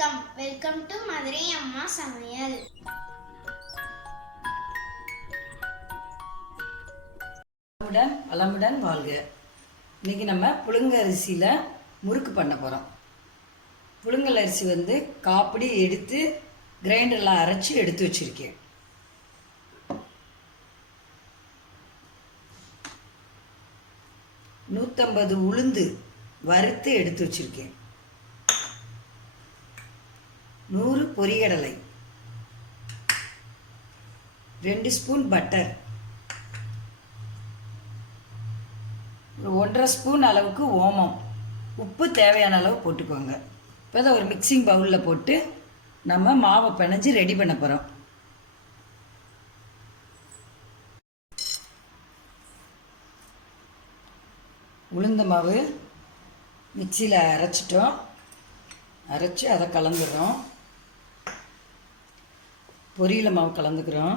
வணக்கம், welcome to Madurai அம்மா சமையல். வளமுடன் வாழ்க. இன்னைக்கு நம்ம புழுங்கல் அரிசியில் முறுக்கு பண்ண போகிறோம். புழுங்கல் அரிசி காப்பிடி எடுத்து கிரைண்டரில் அரைச்சி எடுத்து வச்சுருக்கேன். நூற்றம்பது உளுந்து வறுத்து எடுத்து வச்சுருக்கேன். 100 பொரிகடலை, 2 ஸ்பூன் பட்டர், 1.5 ஸ்பூன் அளவுக்கு ஓமம், உப்பு தேவையான அளவு போட்டுக்கோங்க. இப்போ தான் ஒரு மிக்சிங் பவுலில் போட்டு நம்ம மாவை பிணைஞ்சி ரெடி பண்ண போகிறோம். உளுந்த மாவு மிக்சியில் அரைச்சிட்டோம். அரைச்சி அதை கலந்துடுறோம். பொரியல மாவு கலந்துக்கிறோம்.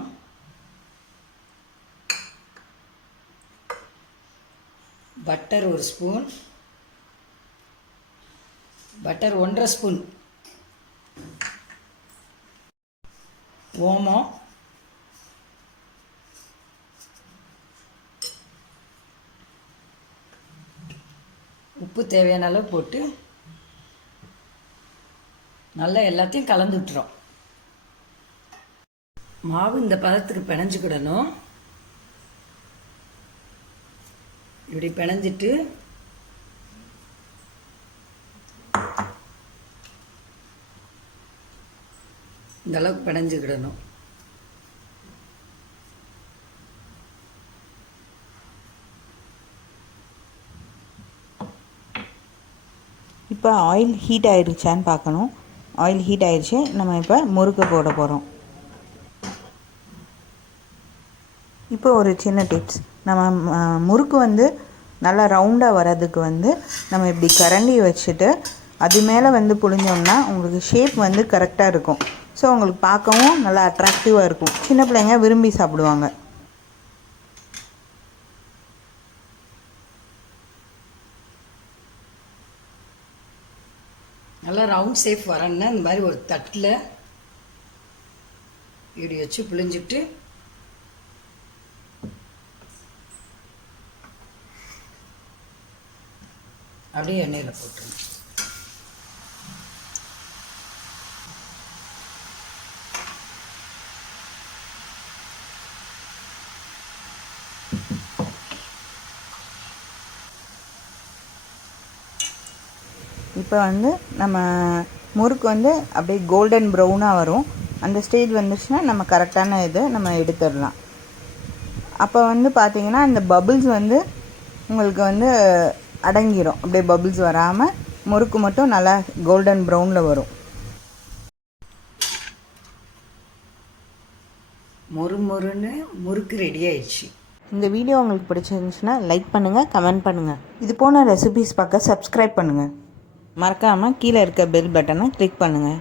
பட்டர் 1 ஸ்பூன், பட்டர் 1.5 ஸ்பூன், ஓமம், உப்பு தேவையான அளவு போட்டு நல்லா எல்லாத்தையும் கலந்து விட்டுறோம். மாவு இந்த பதத்துக்கு பிணைஞ்சிக்கிடணும். இப்படி பிணைஞ்சிட்டு இந்த அளவுக்கு பிணைஞ்சிக்கிடணும். இப்போ ஆயில் ஹீட் ஆகிடுச்சான்னு பார்க்கணும். ஆயில் ஹீட் ஆகிடுச்சு. நம்ம இப்போ முறுக்கு போட போகிறோம். இப்போ ஒரு சின்ன டிப்ஸ், நம்ம முறுக்கு நல்லா ரவுண்டாக வர்றதுக்கு நம்ம இப்படி கரண்டி வச்சுட்டு அது மேலே புழிஞ்சோம்னா உங்களுக்கு ஷேப் கரெக்டாக இருக்கும். ஸோ உங்களுக்கு பார்க்கவும் நல்லா அட்ராக்டிவாக இருக்கும். சின்ன பிள்ளைங்க விரும்பி சாப்பிடுவாங்க. நல்லா ரவுண்ட் ஷேப் வரணுன்னா இந்த மாதிரி ஒரு தட்டில் இப்படி வச்சு புழிஞ்சிட்டு அப்படியே எண்ணெயில் போட்டுருங்க. இப்போ நம்ம முறுக்கு அப்படியே கோல்டன் ப்ரௌனாக வரும். அந்த ஸ்டேஜ் வந்துச்சுன்னா நம்ம கரெக்டான இது நம்ம எடுத்துடலாம். அப்போ பார்த்தீங்கன்னா இந்த பபிள்ஸ் உங்களுக்கு அடங்கிடும். அப்படியே பபிள்ஸ் வராமல் முறுக்கு மட்டும் நல்லா கோல்டன் ப்ரௌனில் வரும். மொறுன்னு முறுக்கு ரெடி ஆயிடுச்சு. இந்த வீடியோ உங்களுக்கு பிடிச்சிருந்துச்சுன்னா லைக் பண்ணுங்கள், கமெண்ட் பண்ணுங்கள். இது போன ரெசிபிஸ் பார்க்க சப்ஸ்கிரைப் பண்ணுங்கள். மறக்காமல் கீழே இருக்க பெல் பட்டனை கிளிக் பண்ணுங்கள்.